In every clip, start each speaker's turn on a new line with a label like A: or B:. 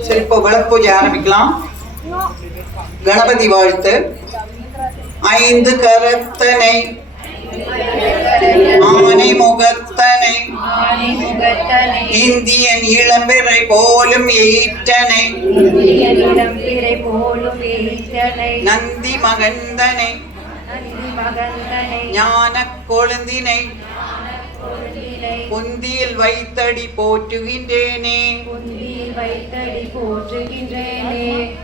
A: சரி இப்போ விளப்பூஜை ஆரம்பிக்கலாம். கணபதி வாழ்த்து. ஐந்து கரத்தனை. ஆனை முகத்தனை. இந்தியன் இளம்பிறை போலும்
B: எயிற்றனை.
A: நந்தி மகந்தனை. ஞான கொழுந்தினை. புந்தியில் வைத்தடி போற்றுகின்றேனே.
B: புந்தியில் வைத்தடி போற்றுகின்றேனே.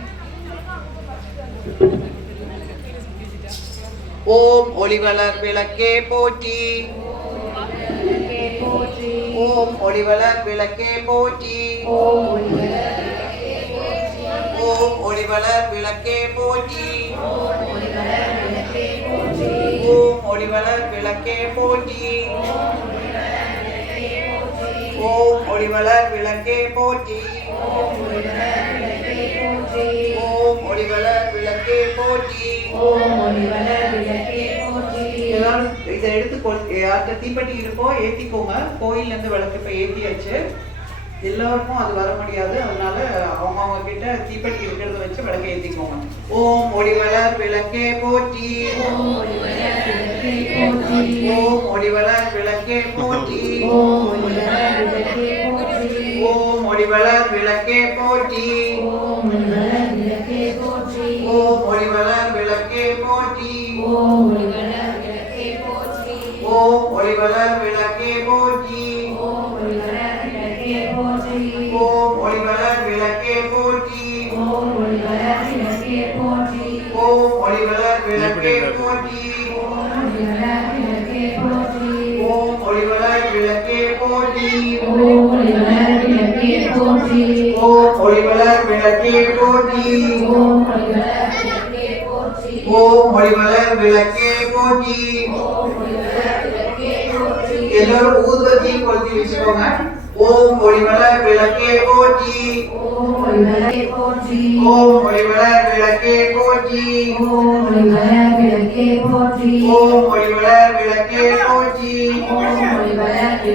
A: ஓம் ஒளிவளர் விளக்கே போற்றி. ஓம் ஒளிவளர் விளக்கே போற்றி.
B: ஓம்
A: ஒளிவளர் விளக்கே போற்றி. ஓம் ஒளிவளர் விளக்கே போற்றி. ஓம் ஒளிவளர் விளக்கே போற்றி.
B: ஓம் ஒளிவளர் விளக்கே போற்றி.
A: ஓம் ஒளிவளர் விளக்கே போற்றி
B: ஓம்
A: இதை எடுத்து கொள்- யார்கிட்ட தீப்பெட்டி இருக்கோ ஏத்திக்கோங்க. கோயில்ல இருந்து விளக்கு இப்ப ஏத்தியாச்சு. எல்லாருக்கும் அது வர முடியாது. அதனால அவங்க அவங்க கிட்ட தீப்பெட்டி இருக்கிறத வச்சு விளக்கை ஏத்திக்கோங்க. ஓம் ஒளிவளர் விளக்கே போற்றி.
B: ஓம் ஒளிவளர் விளக்கே போற்றி.
A: ஓம் ஒளிவளர் விளக்கே போற்றி.
B: ஓம் ஒளிவளர் விளக்கே போற்றி.
A: ஓம் ஒளிவளர் விளக்கே போற்றி.
B: ஓம் ஒளிவளர் விளக்கே போற்றி.
A: ஓம் ஒளிவளர் விளக்கே
B: விளக்கே போற்றி
A: ஓம் ஒளிவளர் விளக்கே போற்றி எல்லோரும் ஊதுவத்தி கொளுத்தி வச்சுக்கோங்க ஓம் ஒளிவளர் விளக்கே போற்றி
B: ஓம் ஒளிவளர்
A: விளக்கே போற்றி
B: ஓம் ஒளிவளர் விளக்கே போற்றி
A: ஓம் ஒளிவளர் விளக்கே போற்றி.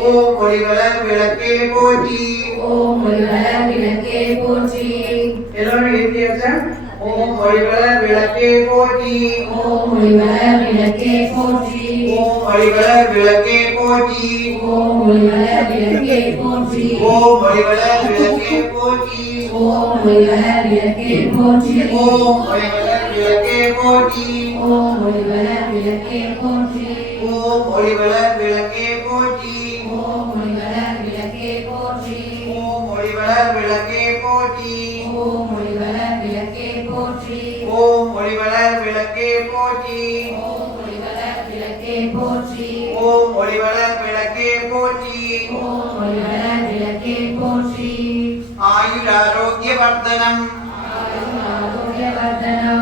B: ஓம் ஒளிவளர் விளக்கே போற்றி
A: ஓம் ஒளிவளர் விளக்கே போற்றி எல்லாரும் ஏற்றியாச்சா ஓம் ஒளிவளர் விளக்கே போற்றி
B: ஓம் ஒளிவளர் விளக்கே போற்றி
A: ஓம் ஒளிவளர் விளக்கே போற்றி
B: ஓம் ஒளிவளர் விளக்கே போற்றி
A: ஓம் ஒளிவளர் விளக்கே போற்றி
B: ஓம் ஒளிவளர் விளக்கே போற்றி
A: ஓம் ஒளிவளர் விளக்கே போற்றி
B: ஓம் ஒளிவளர் விளக்கே போற்றி
A: ஓம் ஒளிவளர் விளக்கே
B: ஒளிவளர் விளக்கே போற்றி.
A: ஓம் ஒளிவளர் விளக்கே போற்றி.
B: ஓம் ஒளிவளர் விளக்கே போற்றி
A: ஓம் ஒளிவளர் விளக்கே போற்றி
B: ஆயுள்
A: ஆரோக்கிய வர்தனம்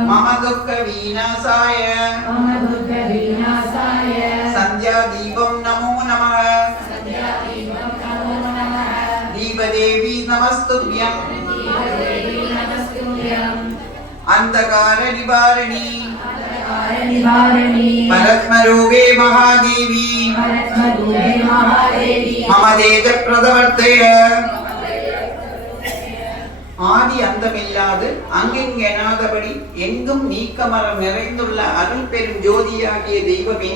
B: मम दुःख विनाशाय
A: मम दुःख विनाशाय संध्या
B: दीपं नमो नमः
A: संध्या दीपं
B: नमो नमः
A: அந்தகார மகாதேவி.
B: பரத்மரூபே மகாதேவி.
A: மம தேஜ பிரதவர்த்தய ஆதி அந்தமில்லாது அங்கிங்கெனாதபடி எங்கும் நீக்கமரம் நிறைந்துள்ள அருள் பெரும் ஜோதியாகிய தெய்வமே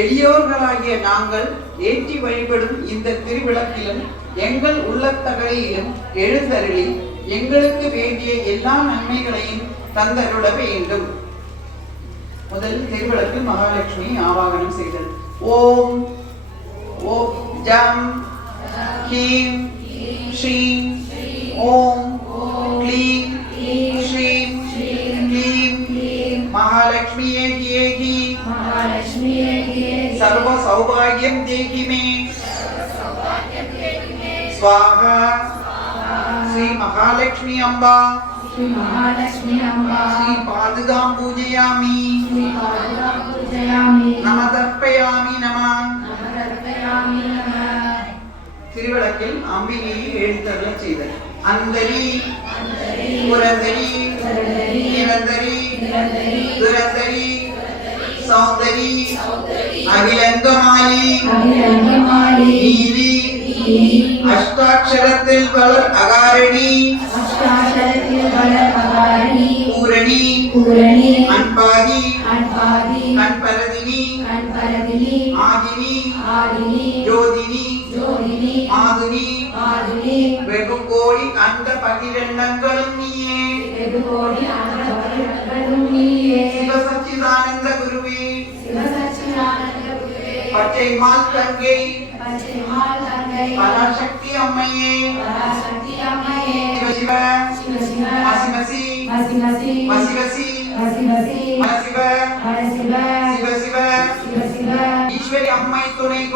A: எளியோர்களாகிய நாங்கள் ஏற்றி வழிபடும் இந்த திருவிளக்கிலும் எங்கள் உள்ளத்தகலிலும் எழுந்தருளி எங்களுக்கு வேண்டிய எல்லா நன்மைகளையும் தந்தருள வேண்டும் முதல் திருவிளக்கில் மகாலட்சுமி ஆவாகனம் செய்தல் ஓம் ஓம் ஜம் ஹீம் ஸ்ரீம் ஓம் க்ளீம் ஸ்ரீம் க்ளீம் महालक्ष्मी की
B: महालक्ष्मी
A: सर्व सौभाग्यम देहि मे स्वाहा श्री महालक्ष्मी अम्बा
B: ஸ்ரீ மகாலட்சுமி அம்பா
A: ஸ்ரீ பாதுகாம் பூஜையாமி
B: ஸ்ரீ பாதுகாம் பூஜையாமி
A: நம. தர்ப்பயாமி நம.
B: நம தர்ப்பயாமி நம
A: திருவிளக்கில் அம்பிகையை எழுத்தருள செய்தல். அந்தரி. புரந்தரி. நிரந்தரி. துரந்தரி. சௌந்தரி. அகிலங்கமாயி நீதி. அஷ்டாட்சரத்தில் வளர் அகாரணி. பூரணி
B: பூரணி
A: அன்பாதி
B: அன்பாதி
A: கண்பரதினி
B: கண்பரதினி
A: ஆதினி
B: ஆதினி
A: ஜோதினி
B: ஜோதினி
A: மாதுனி
B: ஆதினி
A: வெகு கோடி அந்த பகிரண்டங்களும் நீயே.
B: வெகு கோடி ஆனந்தங்களும் நீயே.
A: சிவசச்சிதானந்த குருவே.
B: சிவசச்சிதானந்த குருவே.
A: பச்சை மால் தங்கை.
B: பச்சை மால் தங்கை.
A: பராசக்தி அம்மையே.
B: Parasakthi
A: Masiba, Masibasi,
B: Masibasi, Masibasi,
A: Masibasi,
B: Masiba,
A: Masiba, Siba
B: Siba, Siba
A: Siba. Eshwari అమ్మాయితోనే